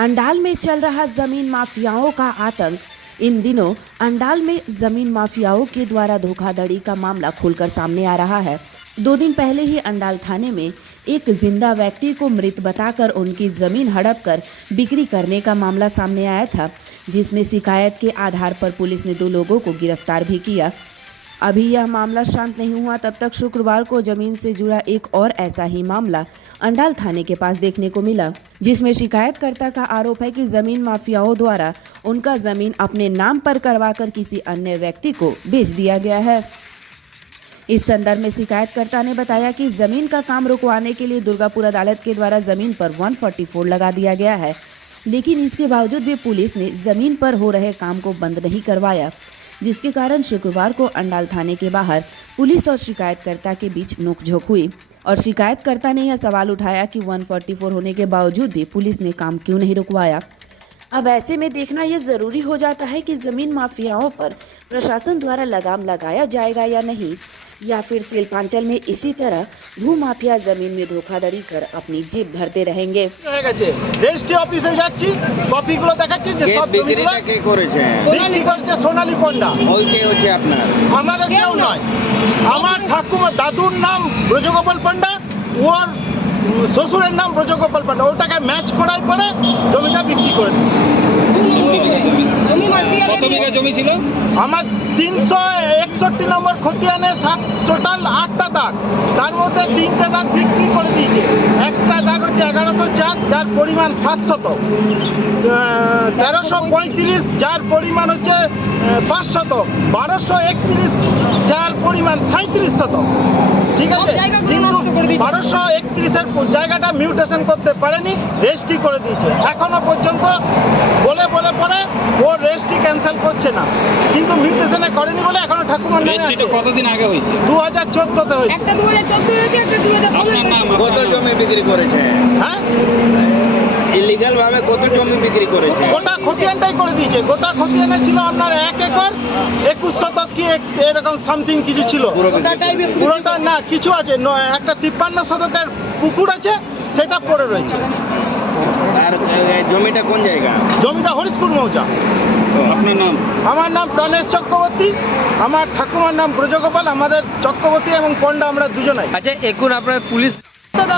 अंडाल में चल रहा जमीन माफियाओं का आतंक। इन दिनों अंडाल में जमीन माफियाओं के द्वारा धोखाधड़ी का मामला खुलकर सामने आ रहा है। 2 दिन पहले ही अंडाल थाने में एक जिंदा व्यक्ति को मृत बताकर उनकी जमीन हड़प कर बिक्री करने का मामला सामने आया था, जिसमें शिकायत के आधार पर पुलिस ने 2 लोगों को गिरफ्तार भी किया। अभी यह मामला शांत नहीं हुआ, तब तक शुक्रवार को जमीन से जुड़ा एक और ऐसा ही मामला अंडाल थाने के पास देखने को मिला, जिसमें शिकायतकर्ता का आरोप है कि जमीन माफियाओं द्वारा उनका जमीन अपने नाम पर करवाकर किसी अन्य व्यक्ति को बेच दिया गया है। इस संदर्भ में शिकायतकर्ता ने बताया कि जमीन का काम रुकवाने के लिए दुर्गापुर अदालत के द्वारा जमीन पर 144 लगा दिया गया है, लेकिन इसके बावजूद भी पुलिस ने जमीन पर हो रहे काम को बंद नहीं करवाया, जिसके कारण शुक्रवार को अंडाल थाने के बाहर पुलिस और शिकायतकर्ता के बीच नोकझोंक हुई और शिकायतकर्ता ने यह सवाल उठाया कि 144 होने के बावजूद भी पुलिस ने काम क्यों नहीं रुकवाया। अब ऐसे में देखना यह जरूरी हो जाता है कि जमीन माफियाओं पर प्रशासन द्वारा लगाम लगाया जाएगा या नहीं, या फिर শিল্পাঞ্চল में इसी तरह भू माफिया जमीन में धोखाधड़ी कर अपनी जीभ भरते रहेंगे। রেজিস্ট্রি অফিসে যাচ্ছি, কপিগুলো দেখাচ্ছি যে সব বিক্রিটা কে করেছে? বিক্রি করছে সোনালী পণ্ডা। ওই কে হচ্ছে আপনার? আমাদের কেউ নয়, আমার ঠাকুমা দাদুর নাম ব্রজগোপাল পণ্ডা, ওর শ্বশুরের নাম ব্রজগোপাল পণ্ডা। ওটাকে ম্যাচ করার পরে জমিটা বিক্রি করে কত বিঘা জমি ছিল? আমার 361 নম্বর খতিয়ানে টোটাল 8টা দাগ, তার মধ্যে 3টে দাগ বিক্রি করে দিয়েছে। একটা দাগ হচ্ছে 1104, যার পরিমাণ 700, 1335 যার পরিমাণ হচ্ছে 500, 1231 যার পরিমাণ 3700। ঠিক আছে, 1231-এর জায়গাটা মিউটেশন করতে পারেনি, রেজিস্ট্রি করে দিয়েছে। এখনো পর্যন্ত বলে পরে ও রেজিস্ট্রি ক্যান্সেল করছে না, কিন্তু মিউটেশনে করেনি বলে এখনো ঠাকুমার রেজিস্ট্রিটা কতদিন আগে হয়েছে? 2014-তে হয়েছে। একটা 2014 হয়েছে, একটা 2016 আপনার নাম? কত জমি বিক্রি করেছে? হ্যাঁ, ইলিগাল ভাবে কত জমি বিক্রি করেছে? গোটা খতিয়ানটাই করে দিয়েছে। গোটা খতিয়ানে ছিল আপনার 1 একর 21 শতক কি এরকম সামথিং কিছু ছিল। পুরোটা না, কিছু আছে, একটা 53 শতকের পুকুর আছে, সেটা পড়ে রয়েছে। আর জমিটা কোন জায়গা? জমিটা হরিশপুর মৌজা। আপনার নাম? আমার নাম প্রাণেশ চক্রবর্তী, আমার ঠাকুমার নাম ব্রজগোপাল। আমাদের চক্রবর্তী এবং পণ্ডা আমরা দুজনাই। আচ্ছা, এখন আপনার পুলিশ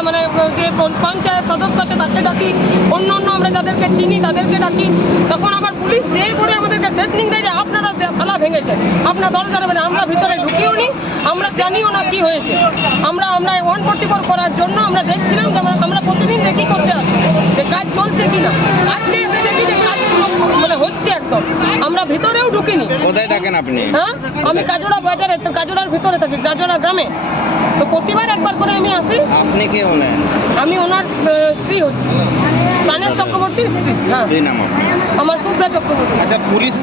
মানে যে পঞ্চায়েত সদস্য আছে তাকে ডাকি, অন্য আমরা যাদেরকে চিনি তাদেরকে ডাকি, তখন আবার পুলিশ যেই করে আমাদেরকে থ্রেটনিং দেয় যে আপনারা তালা ভেঙেছেন, আপনার দরজা দেবেন। আমরা ভিতরে ঢুকিও নি, আমরা জানিও না কি হয়েছে। আমরা 144 করার জন্য আমরা দেখছিলাম যে আমরা প্রতিদিন দেখি করতে আসি যে কাজ চলছে কিনা। আজকে এসে দেখি যে কাজ মানে হচ্ছে একদম, আমরা ভিতরেও ঢুকিনি। কোথায় থাকেন আপনি? হ্যাঁ, আমি কাজুরা বাজারে, কাজুরার ভিতরে থাকি, কাজুরা গ্রামে। তো প্রতিবার একবার করে আমি আসি। আপনি কে হলেন? আমি ওনার স্ত্রী হচ্ছি, প্রাণেশ চক্রবর্তীর স্ত্রী। হ্যাঁ, এই নাম আপনার? আমার সুব্রা চক্রবর্তী। আচ্ছা, পুলিশ